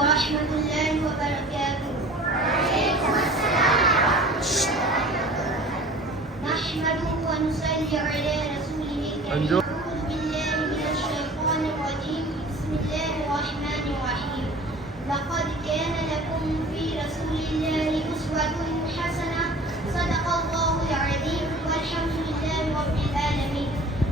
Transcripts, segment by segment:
ورحمة الله وبركاته. نحمده ونصلي على رسوله الكريم. أعوذ بالله من الشيطان الرجيم. بسم الله الرحمن الرحيم. لقد كان لكم في رسول الله أسوة حسنة. صدق الله العظيم والحمد لله رب العالمين.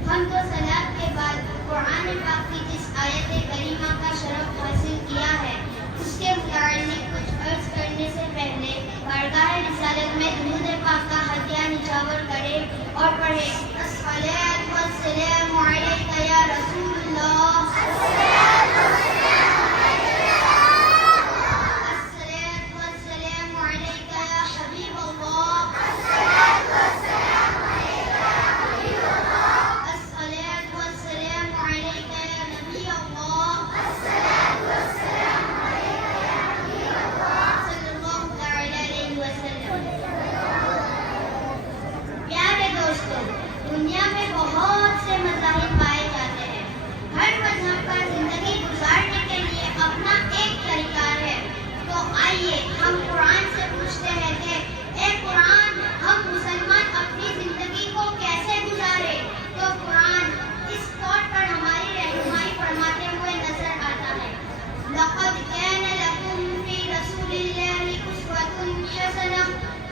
حمد و ثنا کے بعد قرآن پاک کی جس آیت کریمہ کا شرف حاصل کیا ہے اس کے متعلق کچھ عرض کرنے سے پہلے بارگاہ رسالت میں درود پاک کا ہدیہ نچھاور کرے اور پڑھے الصلاۃ والسلام علیک یا رسول اللہ. الصلاۃ والسلام علیک یا حبیب اللہ. الصلاۃ والسلام علیک یا حبیب اللہ. الصلاۃ والسلام علیک یا نبی اللہ. الصلاۃ والسلام علیک یا حبیب اللہ صلی اللہ تعالی علیہ وسلم. پیارے دوستو، دنیا میں بہت سے مذاہب پائے جاتے ہیں. ہر مذہب کا زندگی گزارنے کے لیے اپنا ایک طریقہ ہے. تو آئیے ہم قرآن سے پوچھتے ہیں کہ اے قرآن، ہم مسلمان اپنی زندگی کو کیسے گزارے؟ تو قرآن اس طور پر ہماری رہنمائی فرماتے ہوئے نظر آتا ہے. لقد كان لكم في رسول الله أسوة حسنة.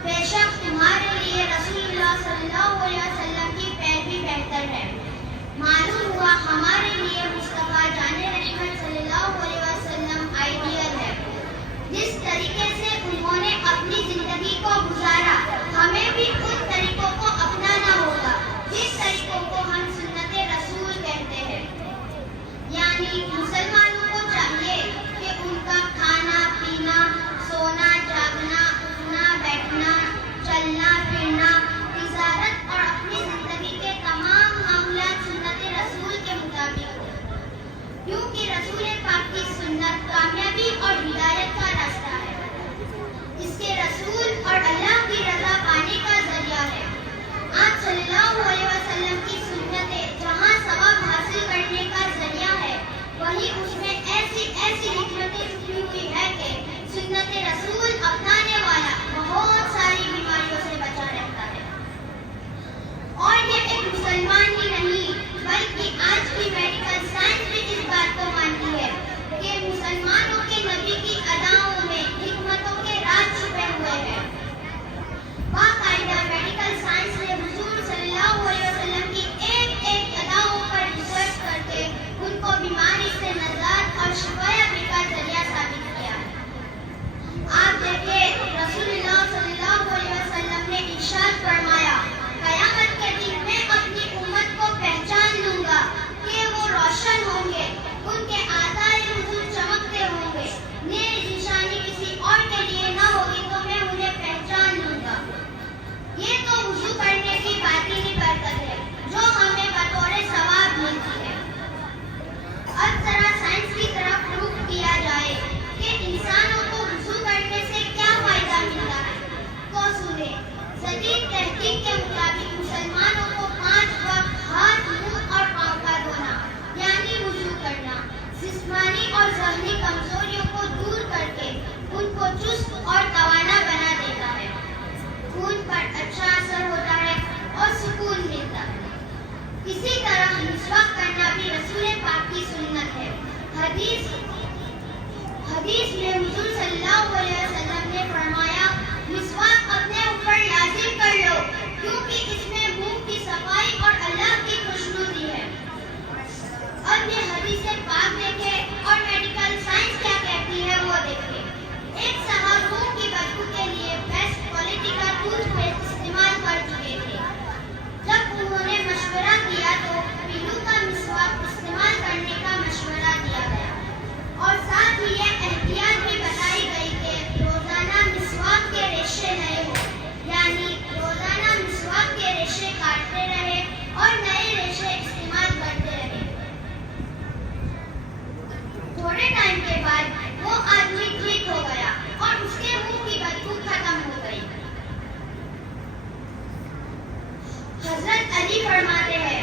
بے شک تمہارے لیے رسول اللہ صلی اللہ علیہ وسلم کی پیروی بہتر ہے. معلوم ہوا ہمارے لیے مصطفیٰ جان رحمت صلی اللہ علیہ وسلم آئیڈیل ہے. جس طریقے سے انہوں نے اپنی زندگی کو گزارا، ہمیں بھی ان طریقوں کو اپنانا ہوگا جس طریقوں کو ہم سنت رسول کہتے ہیں. یعنی مسلمانوں کو چاہیے کہ ان کا کھانا پینا، سونا جاگنا، اٹھنا بیٹھنا، چلنا پھرنا، تجارت اور اپنی زندگی کے تمام معاملات سنت رسول کے مطابق ہو، کیونکہ رسول پاک کی سنت کامیابی اور ہدایت کا راستہ ہے. اس کے رسول اور اللہ کی رضا پانے کا ذریعہ ہے. آپ صلی اللہ علیہ وسلم کی سنتیں جہاں ثواب حاصل کرنے کا ذریعہ ہے، وہیں اس میں ایسی حکمتیں چھپی ہوئی ہے کہ سنت رسول اپنانے والا بہت ساری بیماریوں سے بچا رہتا ہے. اور یہ ایک مسلمان ہی نہیں بلکہ آج کی میڈیکل سائنس بھی اس بات کو مانتی ہے کہ مسلمانوں کے نبی کی اداؤں میں حکمتوں کے راز چھپے ہوئے ہیں. باقاعدہ میڈیکل سائنس نے حضور صلی اللہ علیہ وسلم کی ایک اداؤں پر ریسرچ کر کے ان کو بیماری سے نجات اور شفایابی کا ذریعہ ثابت کیا ہے. آپ دیکھیں، رسول اللہ صلی اللہ علیہ وسلم نے ارشاد فرمایا، قیامت کے دن میں اپنی امت کو پہچان لوں گا کہ وہ روشن ہوں گے، ان کے آثار حضور چمکتے ہوں گے. میری نشانی کسی اور کے لیے نہ ہوگی تو میں انہیں پہچان لوں گا. یہ تو وضو کرنے کی باطنی برکت ہے جو ہمیں بطور ثواب ملتی ہے. اب ذرا سائنس کی طرف رخ کیا جائے کہ انسانوں کو وضو کرنے سے کیا فائدہ ملتا ہے. تو سنیں، جدید تحقیق کے مطابق مسلمانوں کو 5 وقت ہاتھ، منہ اور پاؤں کا دھونا یعنی وضو کرنا جسمانی اور ذہنی کمزوریوں کو دور کر کے ان کو چست اور توانا بنا دیتا ہے. خون پر اچھا اثر ہوتا ہے اور سکون ملتا ہے. اسی طرح مسواک کرنا بھی رسول پاک کی سنت ہے. حدیث میں حضور صلی اللہ علیہ وسلم نے فرمایا، مسواک اپنے اوپر لازم کر لو کیونکہ اس میں منہ کی صفائی اور اللہ کی خوشنودی ہے. اب یہ حدیث پاک دیکھیں اور میڈیکل سائنس کیا کہتی ہے وہ دیکھیں. ایک صاحب منہ کی بدبو کے لیے بیسٹ کوالٹی کا ٹوتھ پیسٹ استعمال کر چکے تھے. جب انہوں نے مشورہ کیا تو پیلو کا مسواک استعمال کرنے کا مشورہ دیا گیا اور ساتھ ہی یہ احتیاط بھی بتائی گئی کہ روزانہ مسواک کے ریشے نئے ہوں، یعنی روزانہ مسواک کے ریشے کاٹتے رہے اور نئے ریشے استعمال کرتے رہے. تھوڑے ٹائم کے بعد وہ آدمی ٹھیک ہو گیا اور اس کے منہ کی بدبو ختم ہو گئی. حضرت علی فرماتے ہیں،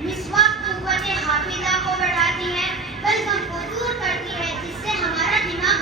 مسواک قوت حافظہ کو بڑھاتی ہے، بلغم کو دور کرتی ہے جس سے ہمارا دماغ